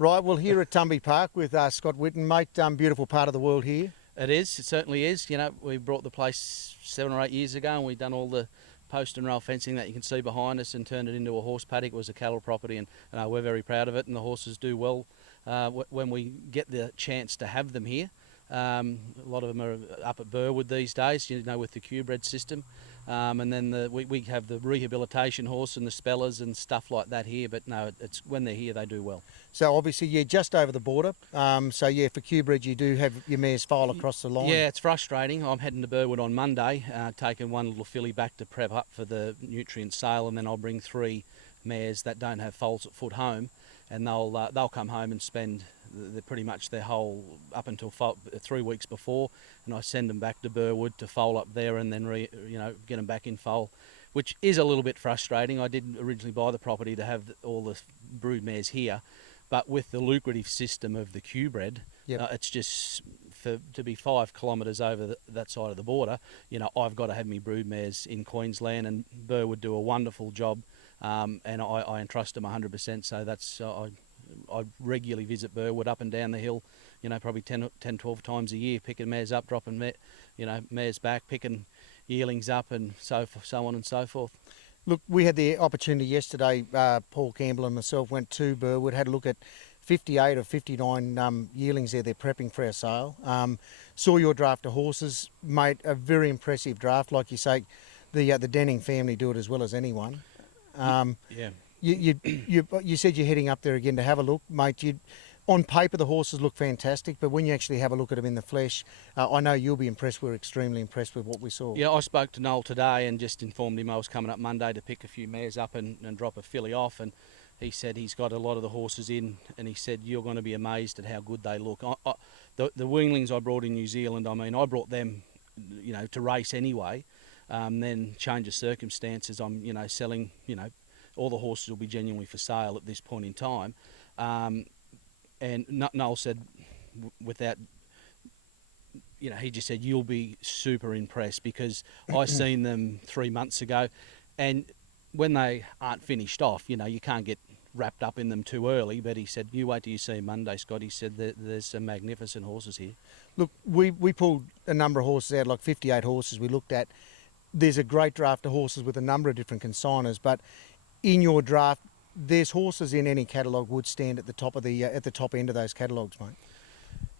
Right, well, here at Tumby Park with Scott Witton, mate, beautiful part of the world here. It is, it certainly is. You know, we brought the place 7 or 8 years ago and we've done all the post and rail fencing that you can see behind us and turned it into a horse paddock. It was a cattle property and we're very proud of it, and the horses do well when we get the chance to have them here. A lot of them are up at Burwood these days, you know, with the Q-bred system. And then we have the rehabilitation horse and the spellers and stuff like that here, but no, it's when they're here they do well. So obviously you're just over the border, so yeah, for Q-bred you do have your mares file across the line. Yeah, it's frustrating. I'm heading to Burwood on Monday, taking one little filly back to prep up for the Nutrien sale, and then I'll bring 3 mares that don't have foals at foot home, and they'll come home and spend pretty much their whole up until 3 weeks before, and I send them back to Burwood to foal up there and then get them back in foal, which is a little bit frustrating. I did originally buy the property to have all the brood mares here, but with the lucrative system of the Q-bred, it's just to be 5 kilometres over that side of the border. You know, I've got to have me brood mares in Queensland, and Burwood do a wonderful job, and I entrust them 100%. So that's I regularly visit Burwood up and down the hill, you know, probably 10, 12 times a year, picking mares up, dropping mares back, picking yearlings up, and so on and so forth. Look, we had the opportunity yesterday, Paul Campbell and myself went to Burwood, had a look at 58 or 59 yearlings there. They're prepping for our sale. Saw your draft of horses, mate, a very impressive draft. Like you say, the Denning family do it as well as anyone. Yeah. You said you're heading up there again to have a look, mate. On paper, the horses look fantastic, but when you actually have a look at them in the flesh, I know you'll be impressed. We're extremely impressed with what we saw. Yeah, I spoke to Noel today and just informed him I was coming up Monday to pick a few mares up and drop a filly off, and he said he's got a lot of the horses in, and he said you're going to be amazed at how good they look. The weanlings I brought in New Zealand, I mean, I brought them, you know, to race anyway. Then change of circumstances, I'm, you know, selling, you know, all the horses will be genuinely for sale at this point in time. And Noel said, without, you know, he just said, you'll be super impressed, because I seen them 3 months ago, and when they aren't finished off, you know, you can't get wrapped up in them too early, but he said, you wait till you see them Monday, Scott. He said there's some magnificent horses here. Look, we pulled a number of horses out, like 58 horses we looked at. There's a great draft of horses with a number of different consigners, but in your draft, there's horses in any catalogue would stand at the top of at the top end of those catalogues, mate.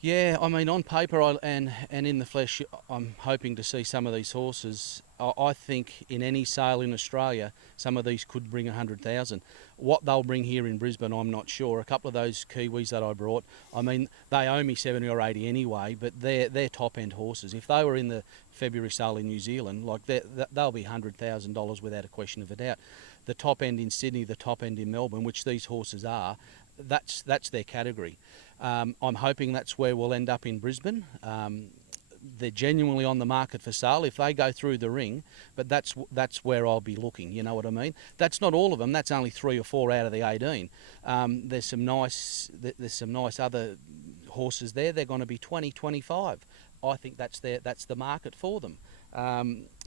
Yeah, I mean, on paper and in the flesh, I'm hoping to see some of these horses. I think in any sale in Australia, some of these could bring 100,000. What they'll bring here in Brisbane, I'm not sure. A couple of those Kiwis that I brought, I mean, they owe me 70 or 80 anyway, but they're top-end horses. If they were in the February sale in New Zealand, like they'll be $100,000 without a question of a doubt. The top end in Sydney, the top end in Melbourne, which these horses are, that's their category. I'm hoping that's where we'll end up in Brisbane. They're genuinely on the market for sale if they go through the ring, but that's where I'll be looking, you know what I mean? That's not all of them, that's only 3 or 4 out of the 18. There's some nice other horses there. They're going to be 20, 25. I think that's the market for them.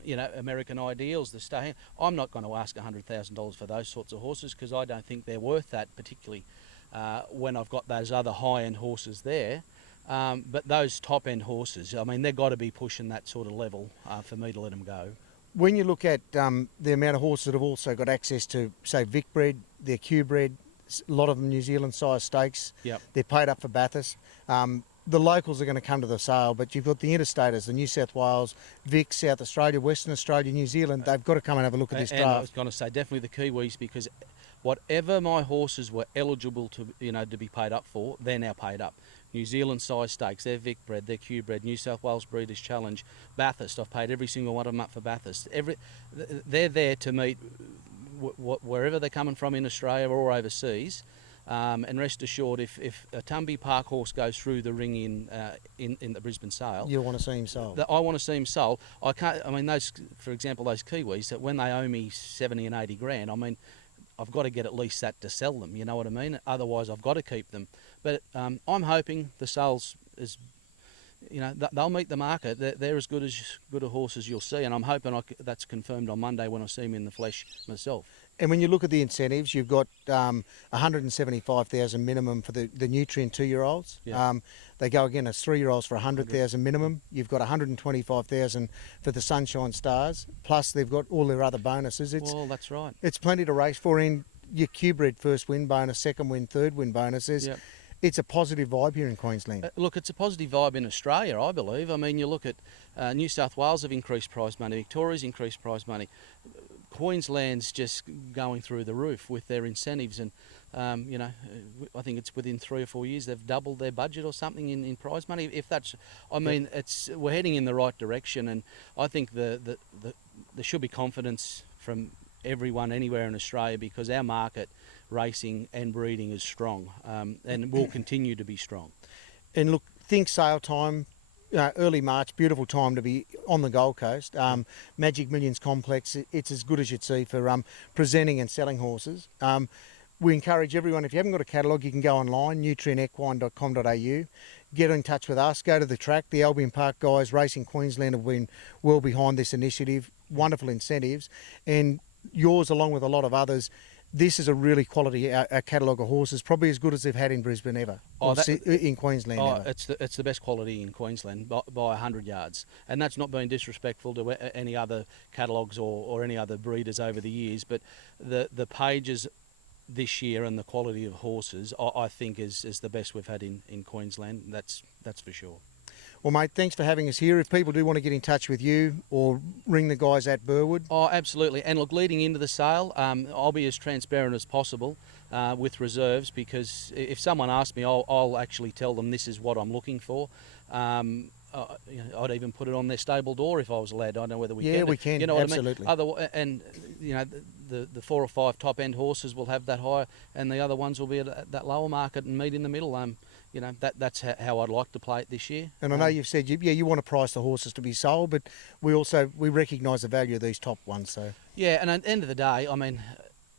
You know, American Ideals, the staying. I'm not going to ask $100,000 for those sorts of horses, because I don't think they're worth that, particularly when I've got those other high-end horses there. But those top-end horses, I mean, they've got to be pushing that sort of level for me to let them go. When you look at the amount of horses that have also got access to, say, Vic-bred, they're Q-bred, a lot of them New Zealand-sized stakes, Yep. They're paid up for Bathurst. The locals are going to come to the sale, but you've got the interstaters, the New South Wales, Vic, South Australia, Western Australia, New Zealand. They've got to come and have a look at this draft. And I was going to say definitely the Kiwis, because whatever my horses were eligible to, you know, to be paid up for, they're now paid up. New Zealand size stakes, they're Vic bred, they're Q bred, New South Wales Breeders' Challenge, Bathurst. I've paid every single one of them up for Bathurst. They're there to meet wherever they're coming from in Australia or overseas. And rest assured, if a Tumby Park horse goes through the ring in the Brisbane sale, you want to see him sold. I want to see him sold. I can't. I mean, those, for example, those Kiwis, that when they owe me 70 and 80 grand, I mean, I've got to get at least that to sell them. You know what I mean? Otherwise, I've got to keep them. But I'm hoping the sales is, you know, they'll meet the market. They're as good a horse as you'll see, and I'm hoping that's confirmed on Monday when I see him in the flesh myself. And when you look at the incentives, you've got 175,000 minimum for the Nutrien 2-year-olds. Yeah. They go again as 3-year-olds for 100,000 minimum. You've got 125,000 for the Sunshine Stars. Plus they've got all their other bonuses. Well, that's right. It's plenty to race for. In your Q-bred first win bonus, second win, third win bonuses. Yep. It's a positive vibe here in Queensland. Look, it's a positive vibe in Australia, I believe. I mean, you look at New South Wales have increased prize money, Victoria's increased prize money. Queensland's just going through the roof with their incentives, and you know, I think it's within 3 or 4 years they've doubled their budget or something in prize money. If that's, I mean, we're heading in the right direction, and I think there should be confidence from everyone anywhere in Australia, because our market, racing and breeding, is strong, and will continue to be strong. And look, think sale time. Early March, beautiful time to be on the Gold Coast. Magic Millions Complex, it's as good as you'd see for presenting and selling horses. We encourage everyone, if you haven't got a catalogue, you can go online, nutrienequine.com.au, get in touch with us, go to the track. The Albion Park guys, Racing Queensland, have been well behind this initiative, wonderful incentives, and yours, along with a lot of others, this is a really quality a catalogue of horses, probably as good as they've had in Brisbane ever, in Queensland ever. It's the best quality in Queensland by 100 yards. And that's not being disrespectful to any other catalogues or any other breeders over the years, but the pages this year and the quality of horses, I think is the best we've had in Queensland. That's for sure. Well, mate, thanks for having us here. If people do want to get in touch with you or ring the guys at Burwood. Oh, absolutely. And look, leading into the sale, I'll be as transparent as possible with reserves, because if someone asks me, I'll actually tell them this is what I'm looking for. You know, I'd even put it on their stable door if I was allowed. I don't know whether we can. Yeah, we can. You know what absolutely. I mean? And you know, the 4 or 5 top end horses will have that higher, and the other ones will be at that lower market and meet in the middle. You know, that's how I'd like to play it this year. And I know you've said you want to price the horses to be sold, but we recognise the value of these top ones. So yeah, and at the end of the day, I mean,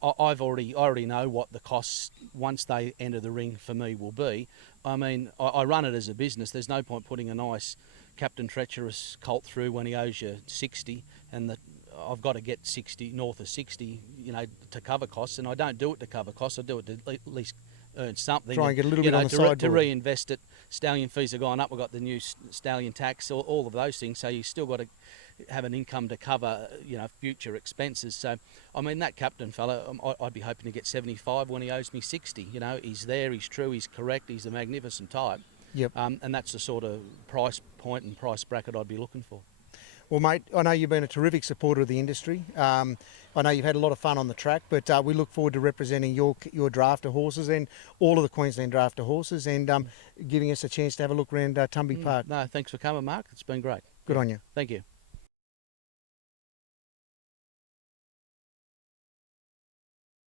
I already know what the costs once they enter the ring for me will be. I mean, I run it as a business. There's no point putting a nice Captain Treacherous colt through when he owes you 60, and I've got to get 60, north of 60, you know, to cover costs, and I don't do it to cover costs. I do it to at least earn something. Try and get a little bit on the sideboard. To reinvest it. Stallion fees are going up. We've got the new stallion tax, all of those things. So you still got to have an income to cover, you know, future expenses. So, I mean, that Captain fella, I'd be hoping to get 75 when he owes me 60. You know, he's there, he's true, he's correct, he's a magnificent type. Yep. And that's the sort of price point and price bracket I'd be looking for. Well, mate, I know you've been a terrific supporter of the industry. I know you've had a lot of fun on the track, but we look forward to representing your drafter horses and all of the Queensland drafter horses, and giving us a chance to have a look around Tumby Park. No, thanks for coming, Mark. It's been great. Good on you. Thank you.